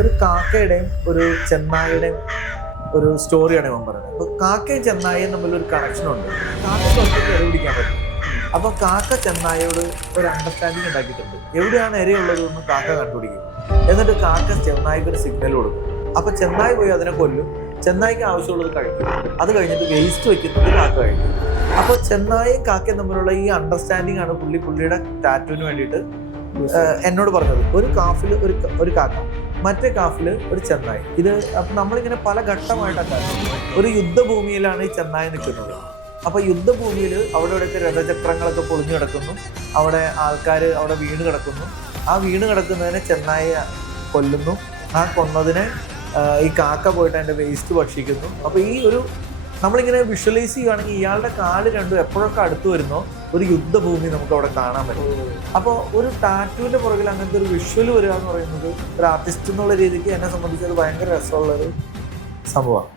ഒരു കാക്കയുടെയും ഒരു ചെന്നായയുടെയും ഒരു സ്റ്റോറിയാണ് ഇവൻ പറയുന്നത്. അപ്പോൾ കാക്കയും ചെന്നായയും തമ്മിൽ ഒരു കണക്ഷൻ ഉണ്ട്. കാക്കയ്ക്ക് ഒറ്റയ്ക്ക് ഇര പിടിക്കാൻ പറ്റും. അപ്പോൾ കാക്ക ചെന്നായയോട് ഒരു അണ്ടർസ്റ്റാൻഡിങ് ഉണ്ടാക്കിയിട്ടുണ്ട്. എവിടെയാണ് ഇരയുള്ളതെന്ന് കാക്ക കണ്ടുപിടിക്കും. എന്നിട്ട് കാക്ക ചെന്നായിക്ക് ഒരു സിഗ്നൽ കൊടുക്കും. അപ്പോൾ ചെന്നായി പോയി അതിനെ കൊല്ലും. ചെന്നായിക്ക് ആവശ്യമുള്ളത് കഴിക്കും. അത് കഴിഞ്ഞിട്ട് വേസ്റ്റ് വെക്കുന്നത് കാക്ക കഴിക്കും. അപ്പോൾ ചെന്നായും കാക്കയും തമ്മിലുള്ള ഈ അണ്ടർസ്റ്റാൻഡിങ് ആണ് പുള്ളിയുടെ ടാറ്റുവിന് വേണ്ടിയിട്ട് എന്നോട് പറഞ്ഞത്. ഒരു കാഫിൽ ഒരു കാക്ക, മറ്റേ കാഫിൽ ഒരു ചെന്നായി. ഇത് അപ്പം നമ്മളിങ്ങനെ പല ഘട്ടമായിട്ടൊക്കെ ഒരു യുദ്ധഭൂമിയിലാണ് ഈ ചെന്നായി നിൽക്കുന്നത്. അപ്പോൾ യുദ്ധഭൂമിയിൽ അവിടെ ഇവിടെയൊക്കെ രഥചക്രങ്ങളൊക്കെ പൊളിഞ്ഞു കിടക്കുന്നു. അവിടെ ആൾക്കാർ അവിടെ വീണ് കിടക്കുന്നു. ആ വീണ് കിടക്കുന്നതിനെ ചെന്നായി കൊല്ലുന്നു. ആ കൊന്നതിനെ ഈ കാക്ക പോയിട്ട് അതിൻ്റെ വേസ്റ്റ് ഭക്ഷിക്കുന്നു. അപ്പോൾ ഈ ഒരു നമ്മളിങ്ങനെ വിഷ്വലൈസ് ചെയ്യുകയാണെങ്കിൽ ഇയാളുടെ കാല് രണ്ടും എപ്പോഴൊക്കെ അടുത്ത് വരുന്നോ ഒരു യുദ്ധഭൂമി നമുക്ക് അവിടെ കാണാൻ പറ്റും. അപ്പോൾ ഒരു ടാറ്റുവിൻ്റെ പുറകിൽ അങ്ങനത്തെ ഒരു വിഷ്വൽ വരിക എന്ന് പറയുന്നത് ഒരു ആർട്ടിസ്റ്റ് എന്നുള്ള രീതിക്ക് എന്നെ സംബന്ധിച്ച് അത് ഭയങ്കര രസമുള്ളൊരു സംഭവമാണ്.